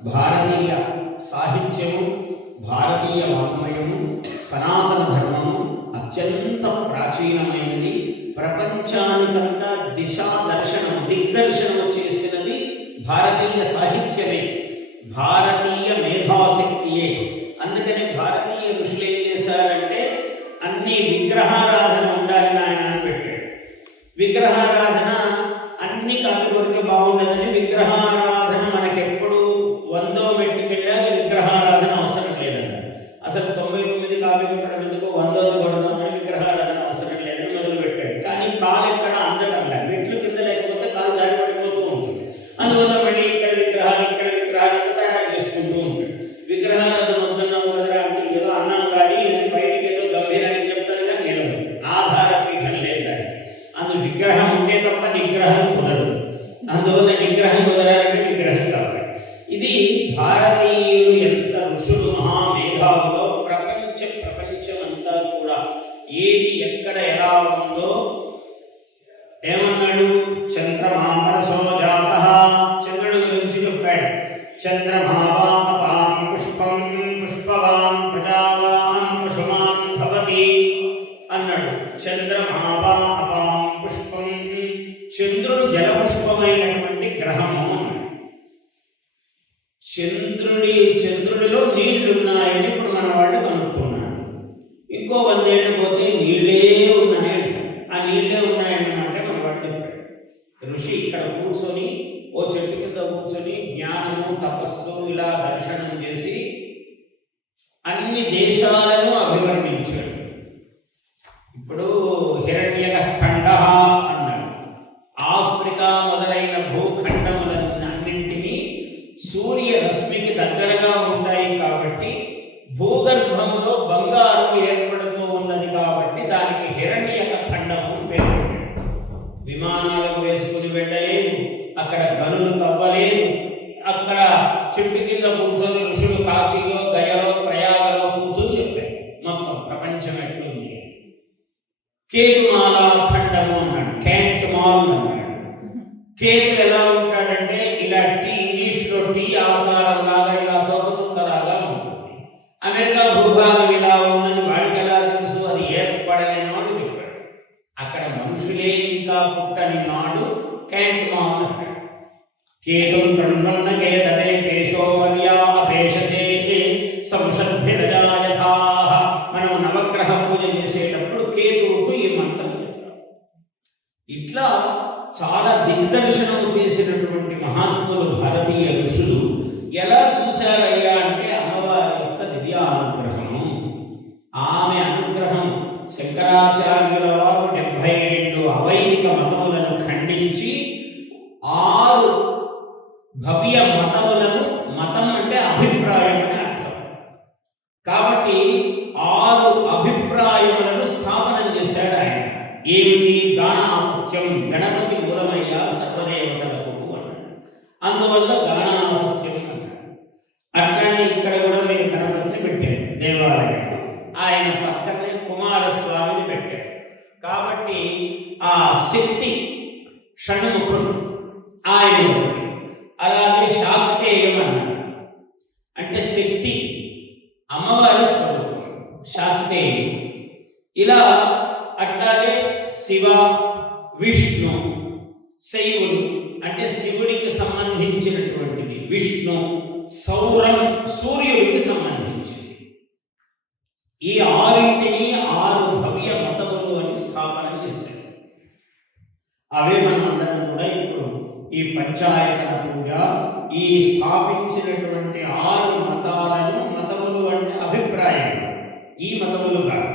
భారతీయ సాహిత్యము, భారతీయ వాంగ్మయము, సనాతన ధర్మము అత్యంత ప్రాచీనమైనది. ప్రపంచానికంతా దిశాదర్శనము, దిగ్దర్శనము చేసినది భారతీయ సాహిత్యమే, భారతీయ మేధాశక్తియే. అందుకని భారతీయ ఋషులు ఏం చేశారంటే అన్ని విగ్రహారాధన ఉండాలి నాయన అని పెట్టాడు. విగ్రహారాధన అన్ని కాపీ కొడితే బాగుండదని విగ్రహారాధన మనకెప్పుడు 100వ మెట్టుకెళ్ళాక విగ్రహారాధన అవసరం లేదంట. అసలు 99 కాపీ కొట్టడం ఎందుకు, 100వ కొడదామని విగ్రహారాధన అవసరం లేదని మొదలుపెట్టాడు. కానీ కాలు ఎక్కడ అందటంలా, మెట్లు కింద లేకపోతే కాలు జారి పడిపోతూ ఉంటుంది. అందువల్ల మళ్ళీ ఇక్కడ విగ్రహాలు తయారు చేసుకుంటూ ఉంటాడు. విగ్రహారాధన వద్దన్నావు కదరా అంటే ఏదో అన్నాం కానీ అని బయటికి ఏదో గంభీరానికి చెప్తారు కానీ నిలవదు, ఆధార పీఠం లేదు దానికి. అందులో విగ్రహం ఉంటే తప్ప నిగ్రహం కుదరదు. అందువల్ల నిగ్రహం కుదరాలంటే విగ్రహం కావాలి. ఇది భారతీయులు ఎంత ఋషులు మహామేధావులో ప్రపంచం అంతా కూడా ఏది ఎక్కడ ఎలా ఉందో ఏమన్నాడు, చంద్రమామరసో జాతః, చంద్రుడి గురించి చెప్పాడు. చంద్రమావాం పుష్పం పుష్పవాన్ ప్రజావాన్ పశుమాన్ భవతి అన్నాడు. చంద్రమావాం పుష్పం, చంద్రుడు జలపుష్పమైనటువంటి గ్రహము అన్నాడు. చంద్రుడిలో నీళ్లున్నాయని ఇప్పుడు మన వాళ్ళు కనుక్కున్నారు. ఇంకో 100 ఏళ్ళు పోతే నీళ్ళే ఉన్నాయంట. ఆ నీళ్ళే ఉన్నాయన్నమాట మన వాళ్ళు చెప్పాడు. ఋషి ఇక్కడ కూర్చొని ఓ చెట్టు కింద కూర్చొని జ్ఞానము తపస్సు ఇలా దర్శనం చేసి అన్ని దేశాలను అభివర్ణించాడు. ఇప్పుడు హిరణ్యఖండః అన్నాడు. ఆఫ్రికా మొదలైన భూఖండములన్నింటినీ సూర్య రశ్మికి దగ్గరగా ఉంటాయి కాబట్టి భూగర్భములో బంగారం ఏర్పడుతూ ఉన్నది కాబట్టి దానికి హిరణ్యఖండము పేరు. విమానాలకు వేసుకుని వెళ్ళలేదు, అక్కడ గనులు తవ్వలేదు, అక్కడ చెట్టు కింద కూర్చొని ఋషులు కాశీలో గయలో ప్రయాగలో కూర్చొని చెప్పారు మొత్తం ప్రపంచం ఎట్లుంది. కేతుమాలా ఖండము అన్నాడు, క్యాంట్ మాల్ అన్నాడు. కేతు ఎలా ఉంటాడంటే ఇలా ఇంగ్లీష్లో టీ ఆకారం లాగా ఇలా తోకచుక్కలాగా ఉంటుంది. అమెరికా భూభాగం ఇలా ఉందని వాడికి ఎలా తెలుసు, అది ఏర్పడని నాడు చెప్పాడు. అక్కడ మనుషులే ఇంకా పుట్టని నాడు క్యాంట్ మాల్ అన్నాడు. కేతుం కృణ్వన్న కేతవే పేషో వర్యా అపేషసే సంషద్భిరజాయథాః. మనం నవగ్రహ పూజ చేసేటప్పుడు కేతువుకు ఈ మంత్రం చెప్తాం. ఇట్లా చాలా దిగ్దర్శనం చేసినటువంటి మహాత్ములు భారతీయ ఋషులు ఎలా చూశారయ్యా అంటే అమ్మవారి యొక్క దివ్యానుగ్రహం. ఆమె అనుగ్రహం శంకరాచార్యుల వారు 72 అవైదిక మతములను ఖండించి 6 భవ్య మతములను, మతం అంటే అభిప్రాయం అని అర్థం కాబట్టి 6 అభిప్రాయములను స్థాపన చేశాడు ఆయన. ఏమిటి? గాణాముఖ్యం, గణపతి మూలమయ్యా సర్వదేవతలకు అన్నాడు. అందువల్ల గాణాముఖ్యం అన్నాడు. అట్లానే ఇక్కడ కూడా మీరు గణపతిని పెట్టారు దేవాలయంలో, ఆయన పక్కనే కుమారస్వామిని పెట్టారు. కాబట్టి ఆ శక్తి షణ్ముఖుడు ఆయన ఒకటి. అలాగే శాక్తేయం అన్నారు, అంటే శక్తి అమ్మవారి స్వరూపం శాక్తేయం. ఇలా అట్లాగే శివ, విష్ణు, శైవులు అంటే శివుడికి సంబంధించినటువంటిది, విష్ణు సౌరం సూర్యుడికి సంబంధించింది. ఈ 6 భవ్య మతములు అని స్థాపన చేశారు. అవే మనం అందరం కూడా ఇప్పుడు ఈ పంచాయతన పూజ, ఈ స్థాపించినటువంటి 6 మతాలను, మతములు అంటే అభిప్రాయం, ఈ మతములు కాదు,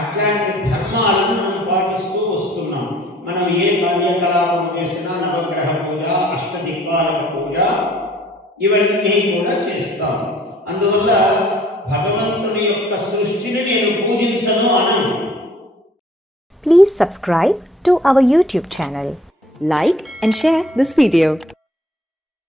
అట్లాంటి ధర్మాలను మనం పాటిస్తూ వస్తున్నాం. మనం ఏ కార్యకలాపం చేసినా నవగ్రహ పూజ, అష్టదిక్పాలక పూజ ఇవన్నీ కూడా చేస్తాం. అందువల్ల భగవంతుని యొక్క సృష్టిని నేను పూజించను అనను. Please subscribe to our YouTube channel. Like and share this video.